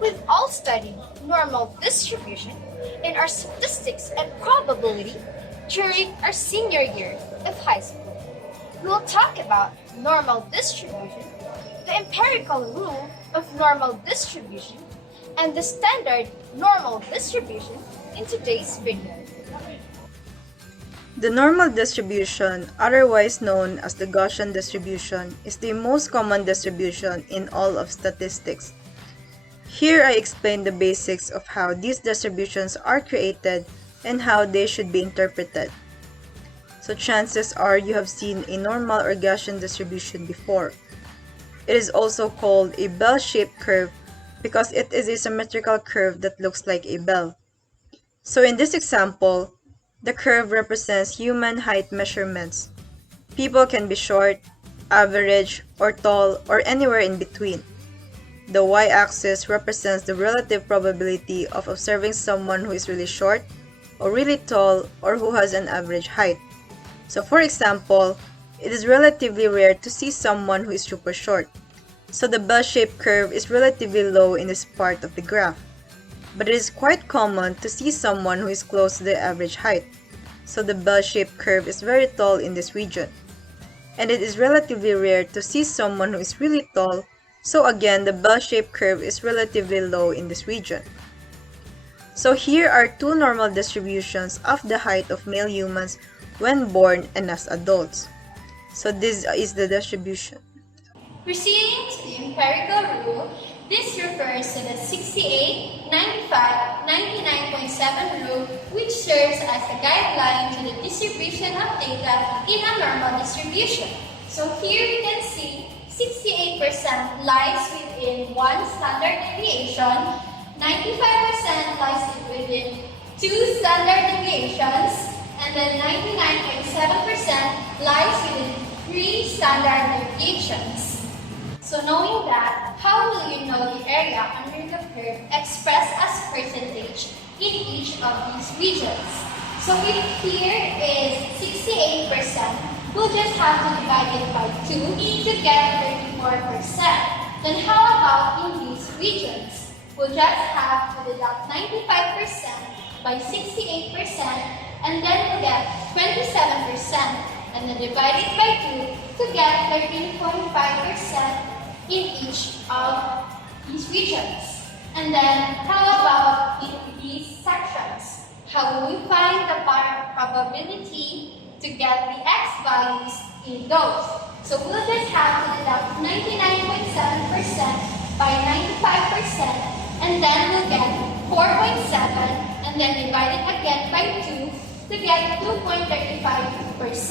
We've all studied normal distribution in our statistics and probability during our senior year of high school. We'll talk about normal distribution, the empirical rule of normal distribution, and the standard normal distribution in today's video. The normal distribution, otherwise known as the Gaussian distribution, is the most common distribution in all of statistics. Here I explain the basics of how these distributions are created and how they should be interpreted. So chances are you have seen a normal or Gaussian distribution before. It is also called a bell-shaped curve because it is a symmetrical curve that looks like a bell. So in this example, the curve represents human height measurements. People can be short, average, or tall, or anywhere in between. The y-axis represents the relative probability of observing someone who is really short, or really tall, or who has an average height. So for example, it is relatively rare to see someone who is super short. So the bell-shaped curve is relatively low in this part of the graph. But it is quite common to see someone who is close to the average height. So the bell-shaped curve is very tall in this region. And it is relatively rare to see someone who is really tall, so again the bell-shaped curve is relatively low in this region. So here are two normal distributions of the height of male humans when born and as adults. So this is the distribution. Proceeding to the empirical rule, this refers to the 68, 95, 99.7 rule, which serves as a guideline to the distribution of data in a normal distribution. So here we can see 68% lies within one standard deviation, 95% lies within two standard deviations, and then 99.7% lies within three standard deviations. So knowing that, how will you know the area under the curve expressed as percentage in each of these regions? So if here is 68%, we'll just have to divide it by 2 to get 34%. Then how about in these regions? We'll just have to deduct 95% by 68% and then we'll get 27% and then divide it by 2 to get 13.5% in each of these regions. And then how about in these sections? How will we find the probability to get the x values in those? So we'll just have to deduct 99.7% by 95% and then we'll get 4.7 and then divide it again by 2 to get 2.35%.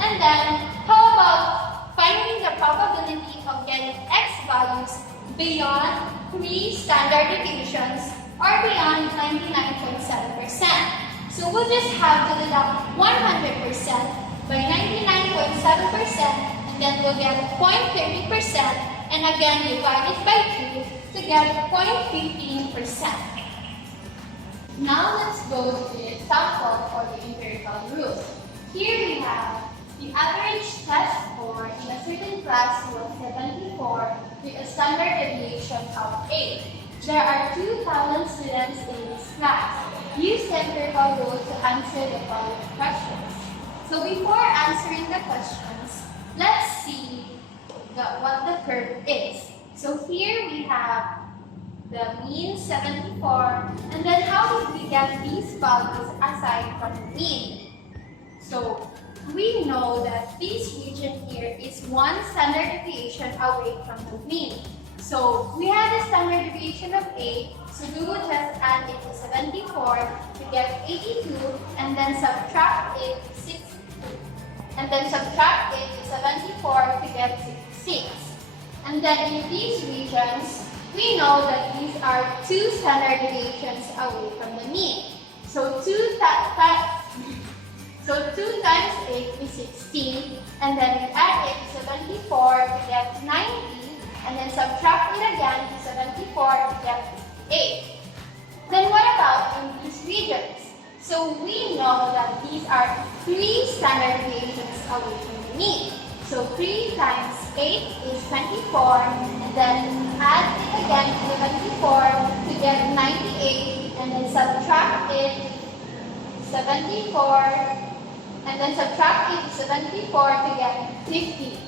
And then how about finding the probability of getting x values beyond 3 standard deviations or beyond 99.7%? So we'll just have to deduct 100% by 99.7% and then we'll get 0.30% and again divide it by 2 to get 0.15%. Now let's go to the example for the empirical rule. Here we have the average test score in a certain class was 74 with a standard deviation of 8. There are 2,000 students in this class. Use the empirical rule to answer the following questions. So before answering the questions, let's see what the curve is. So here we have the mean 74, and then how did we get these values aside from the mean? So we know that this region here is one standard deviation away from the mean. So we have a standard deviation of 8, so we will just add it to 74 to get 82 and then subtract it to 62. And then subtract it to 74 to get 66. And then in these regions, we know that these are two standard deviations away from the mean. So 2 times 8 is 16, and then we add it to 74 to get 90, and then subtract it again to 74 to get 8. Then what about in these regions? So we know that these are 3 standard deviations away from the mean. So 3 times 8 is 24, and then add it again to get 98, and then subtract it 74, and then subtract it 74 to get 50.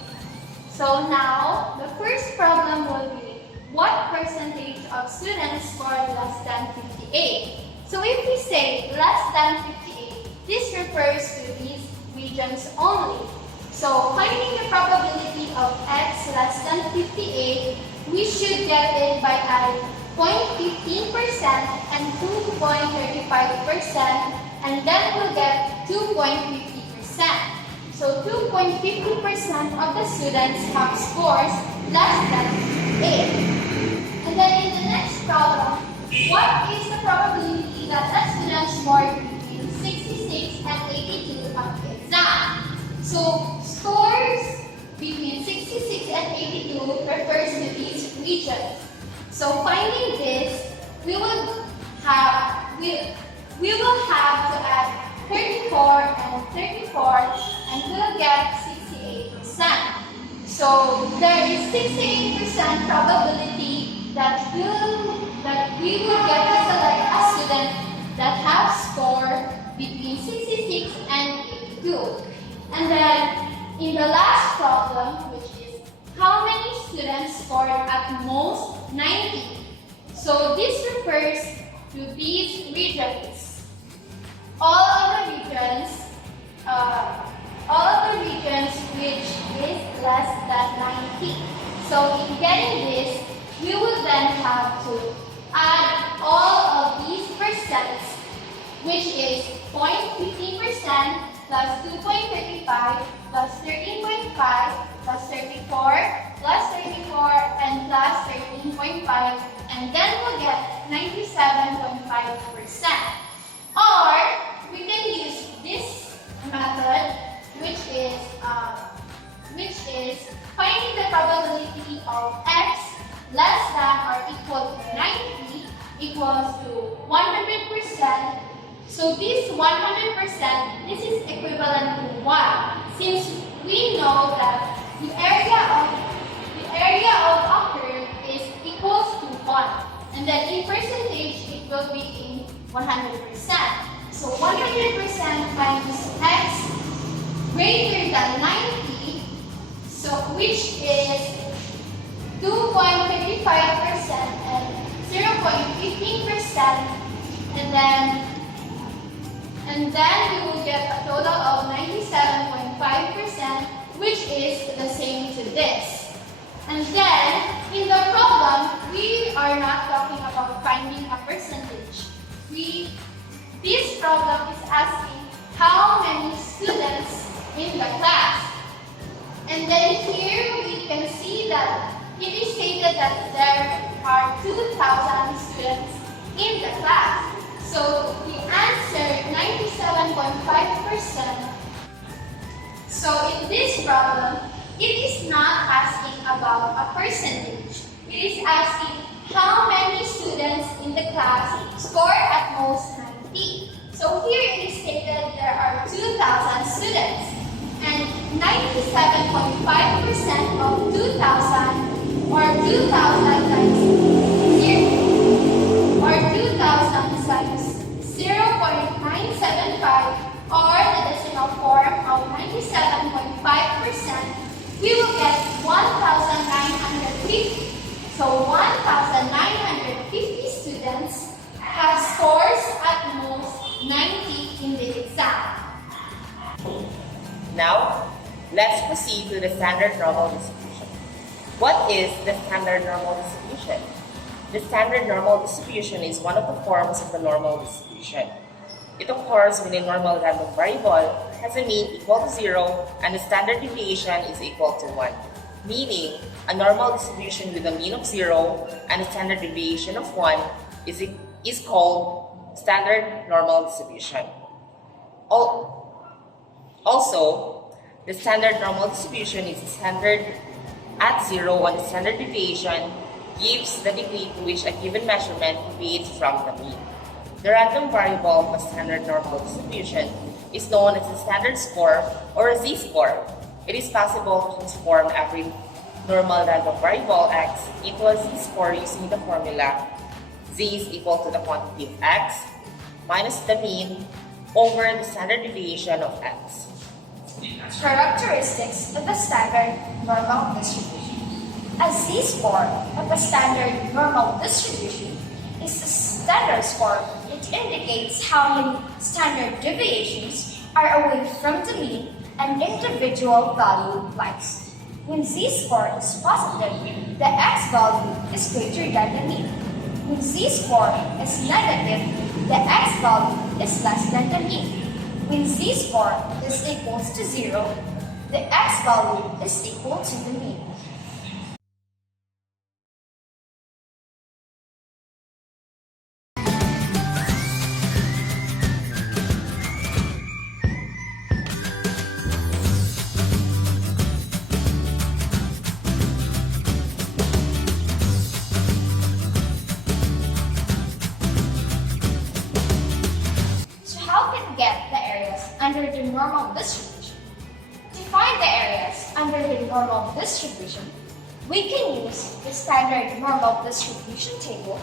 So now, the first problem will be, what percentage of students scored less than 58? So if we say less than 58, this refers to these regions only. So finding the probability of x less than 58, we should get it by adding 0.15% and 2.35%, and then we'll get 2.50%. So 2.50% of the students have scores less than 8. And then in the next problem, what is the probability that a student scored between 66 and 82 on the exam? So scores between 66 and 82 refers to these regions. So finding this, we will have to add 34 and 34, and we'll get 68%. So there is 68% probability that we will get to select a student that have scored between 66 and 82. And then in the last problem, which is how many students scored at most 90? So this refers to these regions. All of the regions which is less than 90. So in getting this, we would then have to add all of these percents, which is 0.15% plus 2.35 plus 13.5 plus 34 plus 34 and plus 13.5, and then we'll get 97.5%. Or we can use this method, which is finding the probability of x less than or equal to 90 equals to 100%. So this 100%, this is equivalent to 1, since we know that the area of a curve is equals to 1, and then in percentage it will be in 100%. So 100% minus x greater than 90, so which is 2.35% and 0.15%, and then we will get a total of 97.5%, which is the same to this. And then in the problem, we are not talking about finding a percentage. This problem is asking how many students in the class. And then here we can see that it is stated that there are 2,000 students in the class. So the answer 97.5%. So in this problem, it is not asking about a percentage. It is asking how many students in the class score at most 90. So here it is stated there are 2,000 students, and 97.5% of 2,000 or 2,000 times 0.975 or the decimal form of 97.5%, we will get 1,950. So 1,950 students have scores at most 90 in the exam. Now, let's proceed to the standard normal distribution. What is the standard normal distribution? The standard normal distribution is one of the forms of the normal distribution. It occurs when a normal random variable has a mean equal to 0 and the standard deviation is equal to 1, meaning a normal distribution with a mean of 0 and a standard deviation of 1 is called standard normal distribution. Also, the standard normal distribution is standard at 0 when the standard deviation gives the degree to which a given measurement deviates from the mean. The random variable of a standard normal distribution is known as the standard score or a z-score. It is possible to transform every normal random variable x into a z-score using the formula Z is equal to the quantity of X minus the mean over the standard deviation of X. Characteristics of a standard normal distribution. A z-score of a standard normal distribution is a standard score which indicates how many standard deviations are away from the mean an individual value lies. When z-score is positive, the x value is greater than the mean. When z-score is negative, the x value is less than the mean. When z-score is equals to 0, the x value is equal to the mean. Get the areas under the normal distribution. To find the areas under the normal distribution, we can use the standard normal distribution table,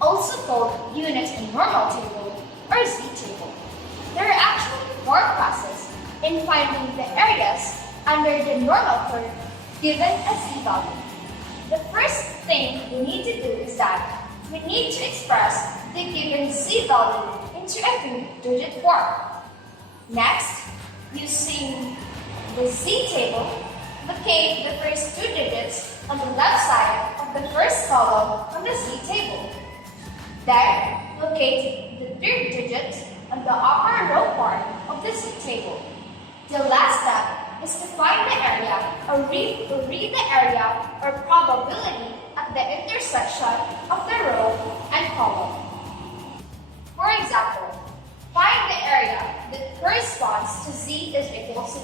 also called unit and normal table or Z table. There are actually 4 classes in finding the areas under the normal curve given a Z value. The first thing we need to do is that we need to express the given Z value into a 2-digit form. Next, using the Z table, locate the first 2 digits on the left side of the first column on the Z table. Then, locate the 3rd digit on the upper row part of the Z table. The last step is to find the area or read the area or probability at the intersection of the row and column. For example, find the area that corresponds to Z is equal to 2.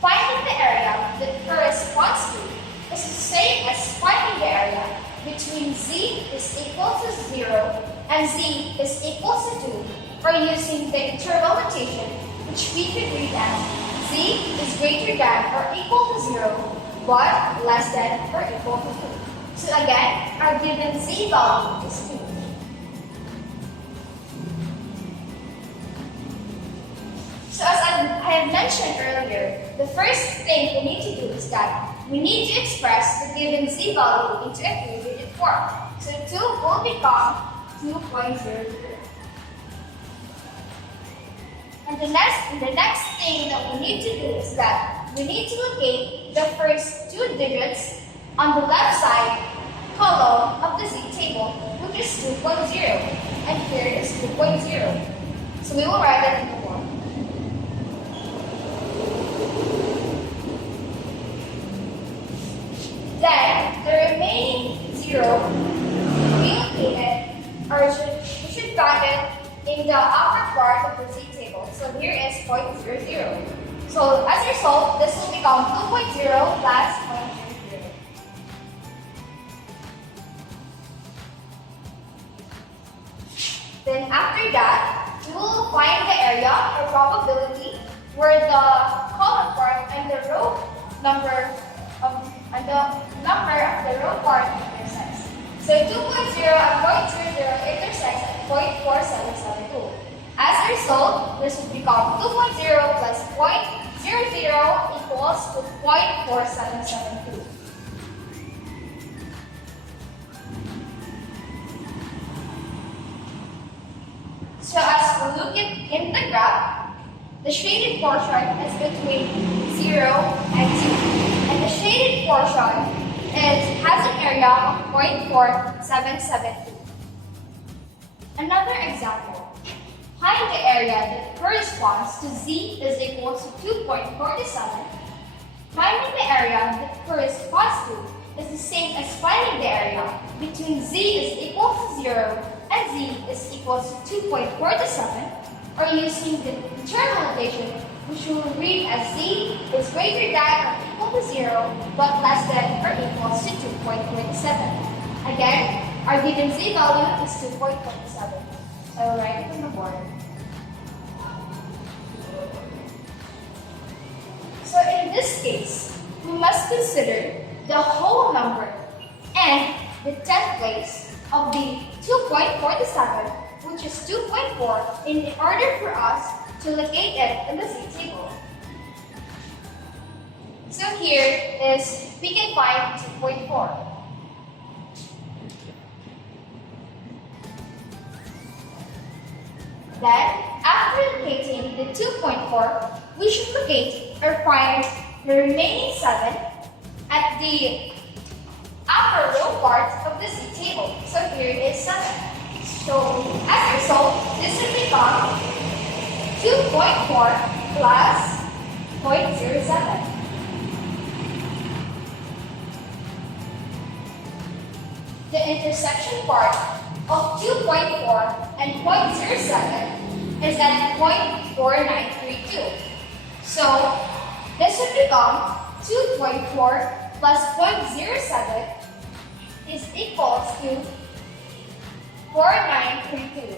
Finding the area that corresponds to is the same as finding the area between Z is equal to 0 and Z is equal to 2, or using the interval notation, which we could read as Z is greater than or equal to 0, but less than or equal to 2. So again, our given Z value is 2. So as I have mentioned earlier, the first thing we need to do is that we need to express the given Z value into a 3-digit form. So 2 will become 2.00. And the next thing that we need to do is that we need to locate the first 2 digits on the left side column of the Z table, which is 2.0. And here is 2.0. So we will write that in the form. Then, the remaining 0 will be located, or we should find it in the upper part of the Z table. So here is 0.00. So as a result, this will become 2.0 plus 0.00. Then after that, we will find the area or probability where the column part and the row number of the row part intersects. So 2.0 and 0.00 intersects at 0.4772. As a result, this will become 2.0 plus 0.00 equals to 0.4772. So as we look in the graph, the shaded portion is between 0 and 2. And the shaded portion has an area of 0.4772. Another example. Find the area that corresponds to Z is equal to 2.47. Finding the area that corresponds to is the same as finding the area between Z is equal to 0 and Z is equal to 2.47, or using the interval notation, which we will read as Z is greater than or equal to 0, but less than or equals to 2.27. Again, our given Z value is 2.27. So I will write it on the board. So in this case, we must consider the whole number and the 10th place of the 2.47, which is 2.4, in order for us to locate it in the Z table. So here is, we can find 2.4. Then, after locating the 2.4, we should locate or find the remaining 7 at the upper row part of the Z table. So here is 7. So, as a result, this will become 2.4 plus 0.07. The intersection part of 2.4 and 0.07 is at 0.4932. So, this would become 2.4 plus 0.07 is equals to 4932,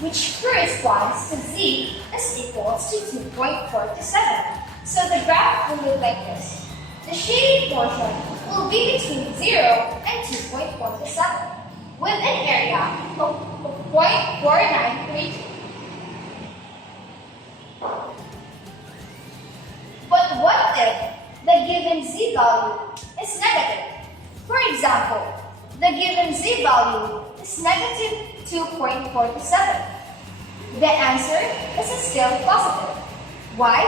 which corresponds to Z is equals to 2.47. So the graph will look like this. The shaded portion will be between 0 and 2.47 with an area of 0.4932. But what if the given Z value is negative? For example, the given Z value is negative 2.47. The answer is still positive. Why?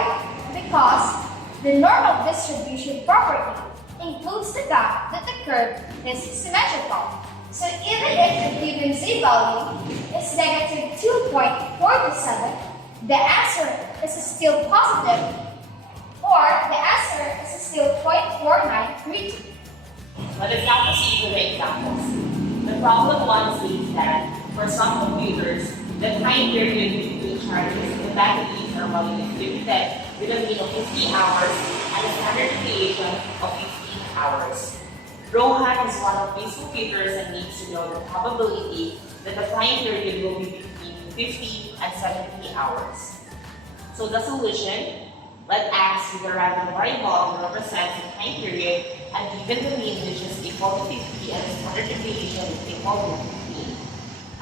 Because the normal distribution property includes the fact that the curve is symmetrical. So even if the given Z value is negative 2.47, the answer is still positive, or the answer is still 0.4932. Let us now proceed with the examples. The problem 1 states that for some computers, the time period between charges and batteries are normally distributed with a mean of 50 hours and a standard deviation of 15 hours. Rohan is one of these computers and needs to know the probability that the time period will be between 50 and 70 hours. So the solution, let X be the random variable that represents the time period and given the mean which is equal to 50 and the standard deviation is equal to 15.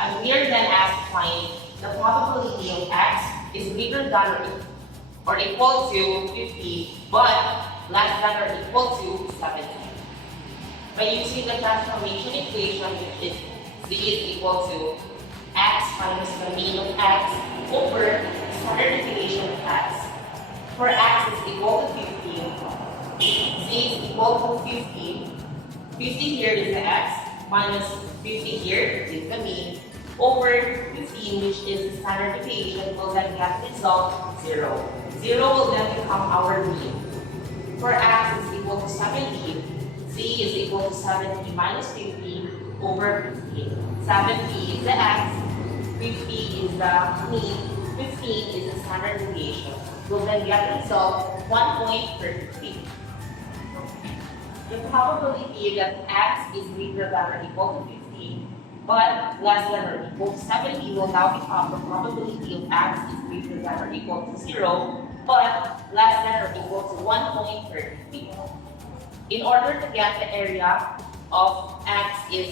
And we are then asked to find the probability of X is greater than or equal to 50 but less than or equal to 70. By using the transformation equation, which is Z is equal to X minus the mean of X over the standard deviation of X. For X is equal to 15, Z is equal to 50. 50 here is the X, minus 50 here is the mean, over 15, which is the standard deviation, will then get the result 0. 0 will then become our mean. For X is equal to 70, Z is equal to 70 minus 50 over 15. 70 is the X, 50 is the mean, 15 is the standard deviation. We'll then get the result 1.33. The probability that X is greater than or equal to 50 but less than or equal to 70 will now become the probability of X is greater than or equal to 0 but less than or equal to 1.33. In order to get the area of X is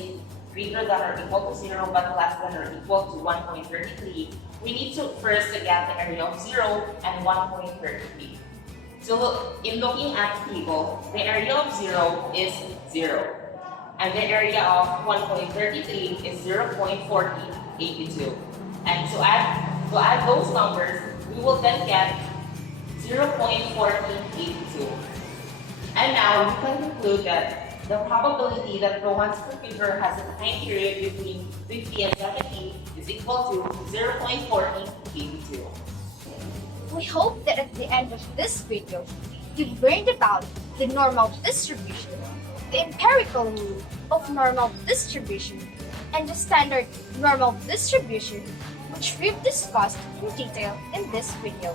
greater than or equal to 0 but less than or equal to 1.33, we need to first get the area of 0 and 1.33. So in looking at the table, the area of 0 is 0. And the area of 1.33 is 0.4082. And to add those numbers, we will then get 0.4082. And now you can conclude that the probability that Rohan's computer has a time period between 50 and 70 is equal to 0.4082. We hope that at the end of this video, you've learned about the normal distribution, the empirical rule of normal distribution, and the standard normal distribution, which we've discussed in detail in this video.